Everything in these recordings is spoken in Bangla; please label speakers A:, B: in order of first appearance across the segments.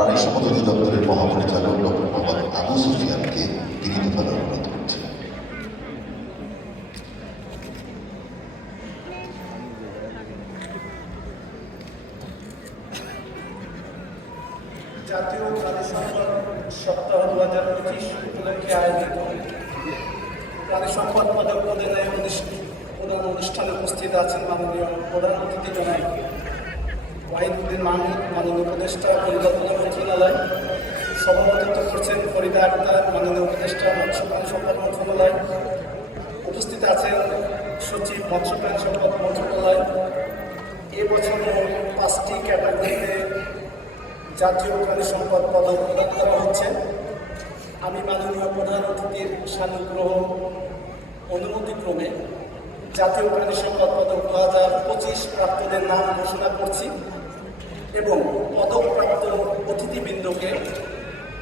A: প্রাণী সম্পদ অধিদপ্তরের মহাপরিচালক ডক্টর মোহাম্মদ আবু সুফিয়ানকে বিনীতভাবে অনুরোধ করছি
B: জাতীয় প্রাণী সপ্তাহ আয়োজিত প্রাণী পদক অনুষ্ঠানে উপস্থিত আছেন মাননীয় প্রধান অতিথি জনাব ওয়াহিদুদ্দিন মাহমুদ মাননীয় উপদেষ্টা পরিকল্পনা মন্ত্রণালয় সভাপতিত্ব করছেন ফরিদা আক্তার মাননীয় উপদেষ্টা মৎস্য প্রাণী সম্পদ মন্ত্রণালয়। উপস্থিত আছেন সচিব মৎস্য প্রাণী সম্পদ মন্ত্রণালয়। এবছর পাঁচটি ক্যাটাগরিতে জাতীয় প্রাণী সম্পদ পদক প্রদান করা হচ্ছে। আমি মাননীয় প্রধান অতিথির সানুগ্রহ অনুমতিক্রমে জাতীয় প্রাণী সম্পদ পদক দু হাজার পঁচিশ প্রাপ্তদের নাম ঘোষণা করছি। এবং পদকপ্রাপ্ত অতিথিবৃন্দকে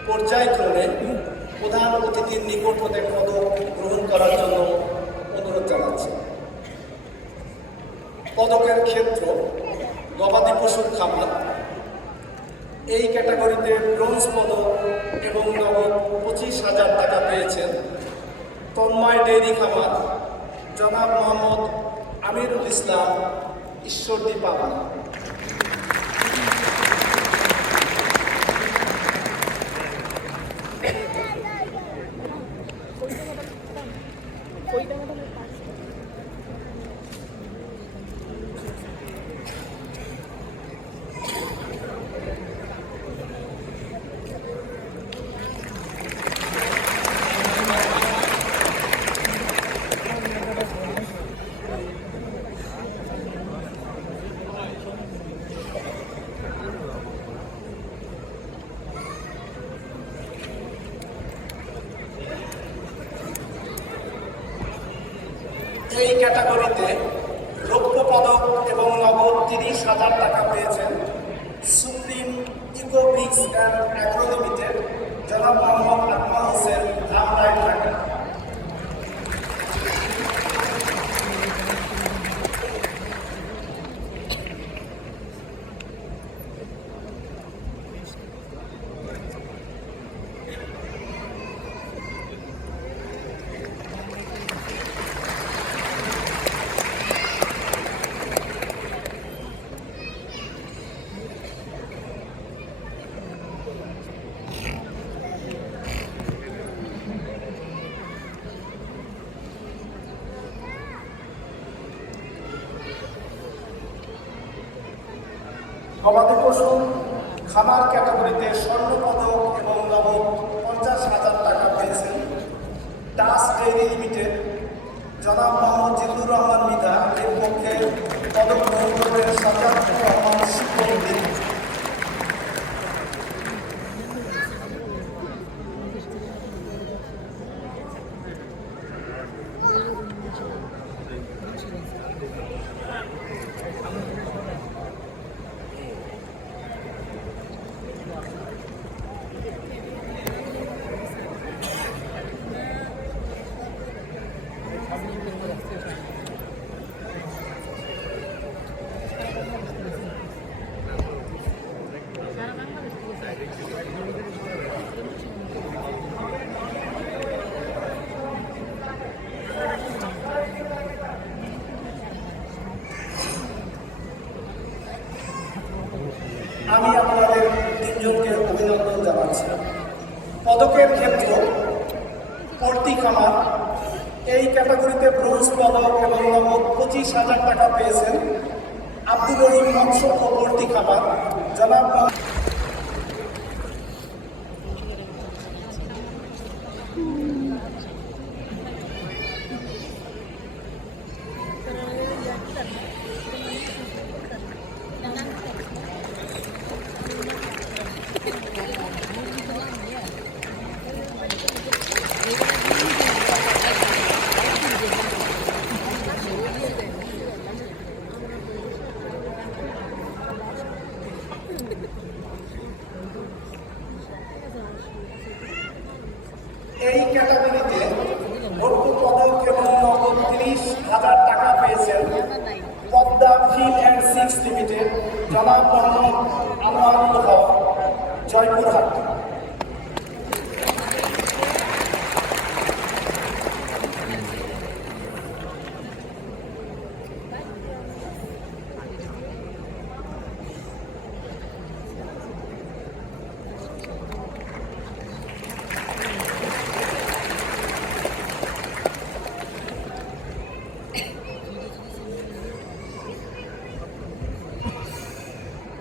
B: পর্যায়ক্রমে প্রধান অতিথির নিকট হতে পদক গ্রহণ করার জন্য অনুরোধ জানাচ্ছি। পদকের ক্ষেত্র গবাদি পশুর খামার। এই ক্যাটাগরিতে ব্রোঞ্জ পদক এবং নগদ পঁচিশ হাজার টাকা পেয়েছেন তন্ময় ডেইরি খামার। জনাব মোহাম্মদ আমিরুল ইসলাম ঈশ্বরদী পাবনা এই ক্যাটাগরিতে রৌপ্য পদক এবং নগদ তিরিশ হাজার টাকা পেয়েছেন Supreme Ecopix and Agro Limited, জনাব মোহাম্মদ আকমল হোসেন ধামরাই ঢাকা। গবাদি পশু, খামার ক্যাটাগরিতে স্বর্ণ পদক এবং নগদ পঞ্চাশ হাজার টাকা পেয়েছেন। দাস ডেইরি লিমিটেড, জনাব মোহাম্মদ জিল্লুর রহমান মিতা এর পক্ষে পদক গ্রহণ করবেন রহমান শিক্ষক আমি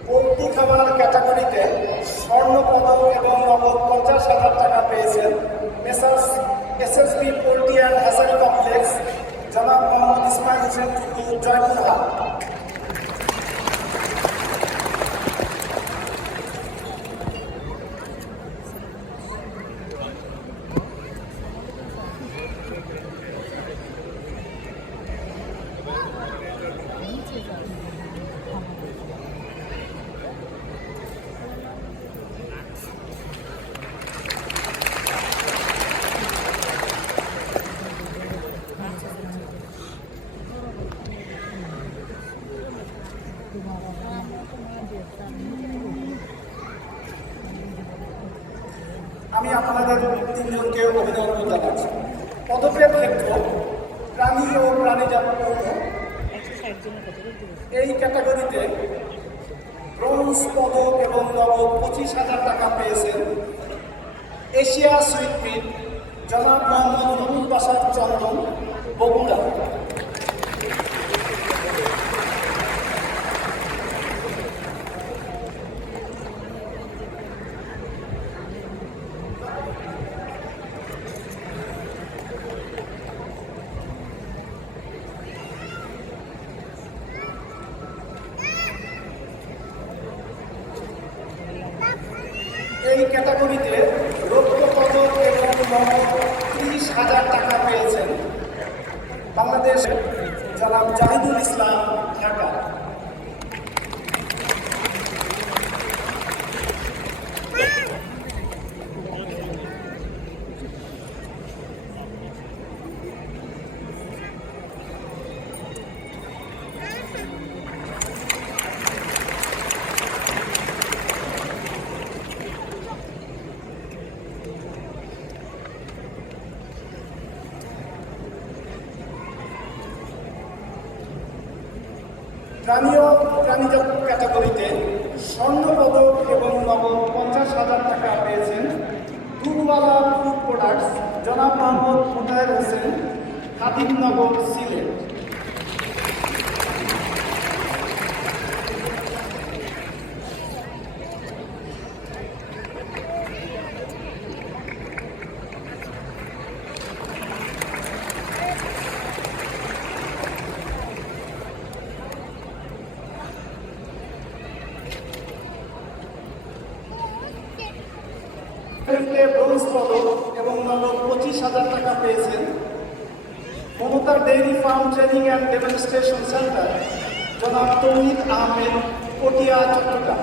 B: পোল্ট্রি খাবার ক্যাটাগরিতে স্বর্ণ পদক এবং নগদ পঞ্চাশ হাজার টাকা পেয়েছেন Messrs S S B poultry and hatchery complex, জনাব মোহাম্মদ ইসমাইল হোসেন জয়পুরহাট আমি আপনাদের তিনজনকে অভিনন্দন জানাচ্ছি পদকের ক্ষেত্র প্রাণী ও প্রাণীজাত পণ্য এই ক্যাটাগরিতে ব্রোঞ্জ পদক এবং নগদ পঁচিশ হাজার টাকা পেয়েছেন এশিয়া সুইট মিট জনাব মোহাম্মদ নুরুল বাসার চন্দন বগুড়া এই ক্যাটাগরিতে রৌপ্য পদক এবং নগদ ত্রিশ হাজার টাকা পেয়েছেন বাংলাদেশ জনাব জাহিদুল ইসলাম ঢাকা। প্রাণী প্রাণীজ ক্যাটাগরিতে স্বর্ণ পদক এবং নগদ পঞ্চাশ হাজার টাকা পেয়েছেন দুধওয়ালা ফুড প্রোডাক্টস জনাব মোহাম্মদ মোতায়ের হোসেন হাবিবনগর সিলেট ক্যাটাগরিতে ব্রোঞ্জ পদক এবং নগদ পঁচিশ হাজার টাকা পেয়েছেন Mamata dairy farm training and demonstration centre জনাব তৌহিদ আহমেদ পটিয়া চট্টগ্রাম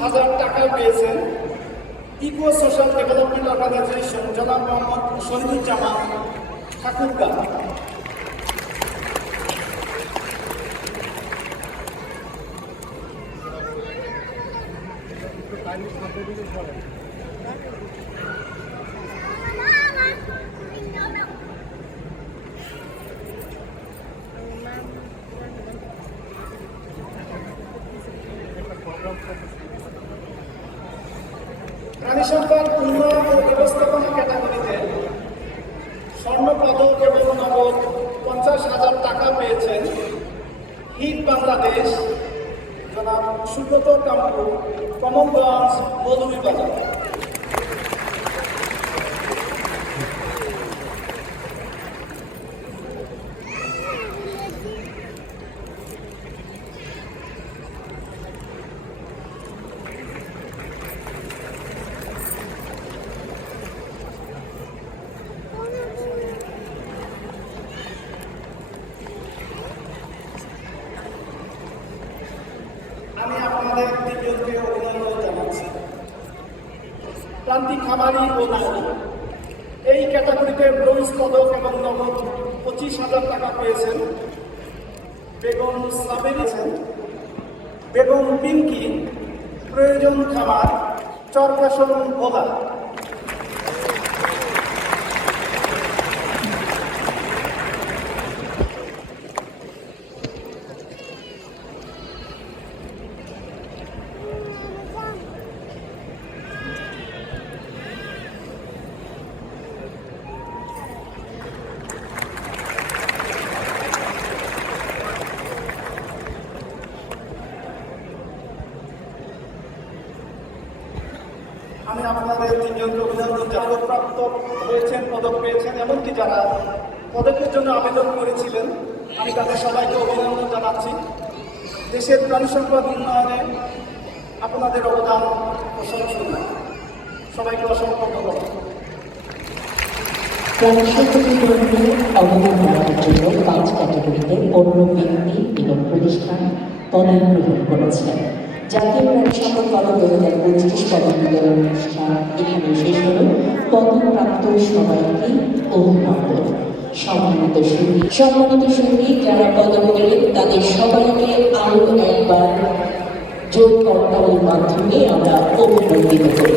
B: হাজার টাকা পেয়েছেন। ইকো সোশ্যাল ডেভেলপমেন্ট অর্গানাইজেশন জনাব মোহাম্মদ শহীদুজ্জামান ঠাকুরগা প্রাণী সম্পদ উন্নয়ন ও ব্যবস্থাপনা ক্যাটাগরিতে স্বর্ণ পদক এবং নগদ পঞ্চাশ হাজার টাকা পেয়েছেন বাংলাদেশ। জনাব সুব্রত কাম্পু কমলগঞ্জ মৌলভীবাজার একজনকে অভিনন্দন এই ক্যাটাগরিতে ব্রোঞ্জ পদক এবং নগদ পঁচিশ হাজার টাকা পেয়েছেন বেগম সাবেরিছেন বেগম পিঙ্কি, প্রয়োজন খামার চরকাশন ভোলা আমি আপনাদের তিনজনকে অভিনন্দন জানাব প্রাপ্ত হয়েছেন, পদক পেয়েছেন, এমনকি যারা পদকের জন্য আবেদন করেছিলেন, আমি তাদের সবাইকে অভিনন্দন জানাচ্ছি। দেশের প্রাণী সম্পদ উন্নয়নে আপনাদের অবদান প্রশংসনীয় সবাইকে অসংখ্য ধন্যবাদ।
C: পাঁচ ক্যাটাগরিতে পনেরো ব্যক্তি এবং প্রতিষ্ঠান পদক গ্রহণ করেছে জাতীয় প্রাণী সম্পদ পদক দু হাজার পঁচিশ পদক বিতরণ অনুষ্ঠান এখানে শেষ হল। পদকপ্রাপ্ত সবাইকে অভিনন্দন। সম্মানিত সঙ্গী সম্মানিত সঙ্গী, যারা পদক পেলেন তাদের সবাইকে আরও একবার যোগ করতালের মাধ্যমে আমরা অভিনন্দিত করি।